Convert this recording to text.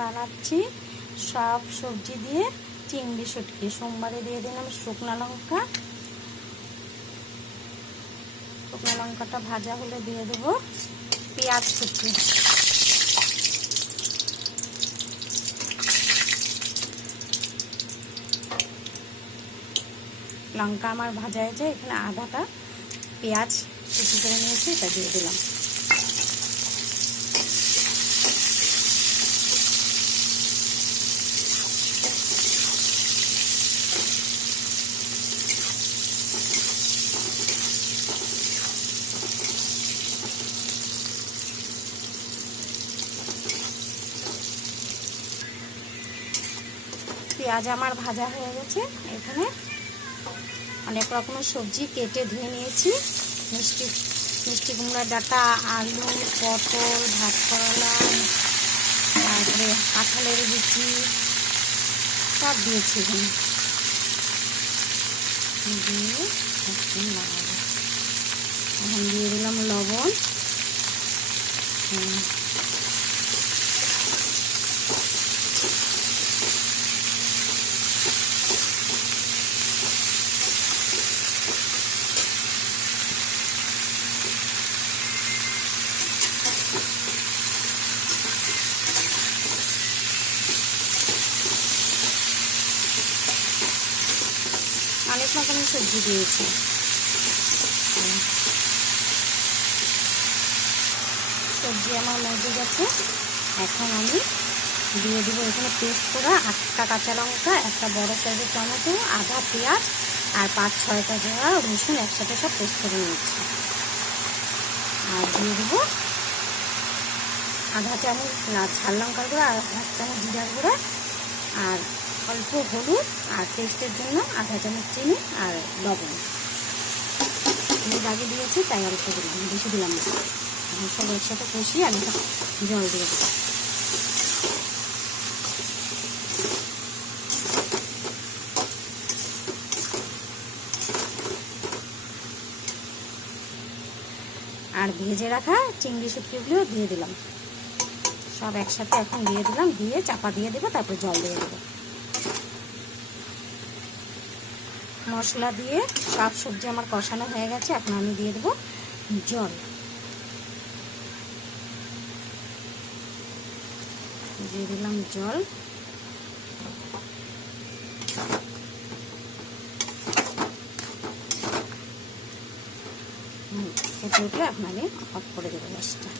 বানাচ্ছি সব সবজি দিয়ে চিংড়ি শুটকি। সোমবারে দিয়ে দিলাম শুকনো লঙ্কা। শুকনো লঙ্কাটা ভাজা হলে দিয়ে দেব পেঁয়াজ কুচি। লঙ্কা আমার ভাজা হয়েছে, এখানে আধাটা পেঁয়াজ কুচি করে নিয়েছি, এটা দিয়ে দিলাম। পেঁয়াজ আমার ভাজা হয়ে গেছে। এখানে অনেক রকমের সবজি কেটে ধুয়ে নিয়েছি। মিষ্টি কুমড়ার ডাঁটা, আলু, পটল, ভাত করলা, তারপরে কাঁঠালের বিচি সব দিয়েছি এখানে দিয়ে এখন লাগাবো। এখন দিয়ে দিলাম লবণ। অনেক রকমের সবজি দিয়েছি। সবজি আমার মজে গেছে। এখন আমি দিয়ে দেবো এখানে পেস্ট করা 8টা কাঁচা লঙ্কা, একটা বড় সাইজের টমেটো, আধা পেঁয়াজ আর 5-6টা রসুন একসাথে সব পেস্ট করে নিয়েছি। আর দিয়ে দেবো আধা চামচ ঝাল লঙ্কার গুঁড়া আর 1 চামচ জিরার গুঁড়া আর অল্প হলুদ আর টেস্টের জন্য আধা চামচ চিনি আর লবণ। হলুদ আগে দিয়েছি তাই অল্প দিলাম, বেশি দিলাম না। সব একসাথে কষিয়ে আমি জল দিয়ে দেবো। আর ভেজে রাখা চিংড়ি শুটকিগুলো দিয়ে দিলাম, সব একসাথে এখন দিয়ে দিলাম। দিয়ে চাপা দিয়ে দেবো, তারপর জল দিয়ে দেবো। মশলা দিয়ে সব সবজি আমার কষানো হয়ে গেছে। এখন আমি দিয়ে দেবো জল। দিয়ে দিলাম জল। ফুটে উঠলে আপনাকে অফ করে দেবো গ্যাসটা।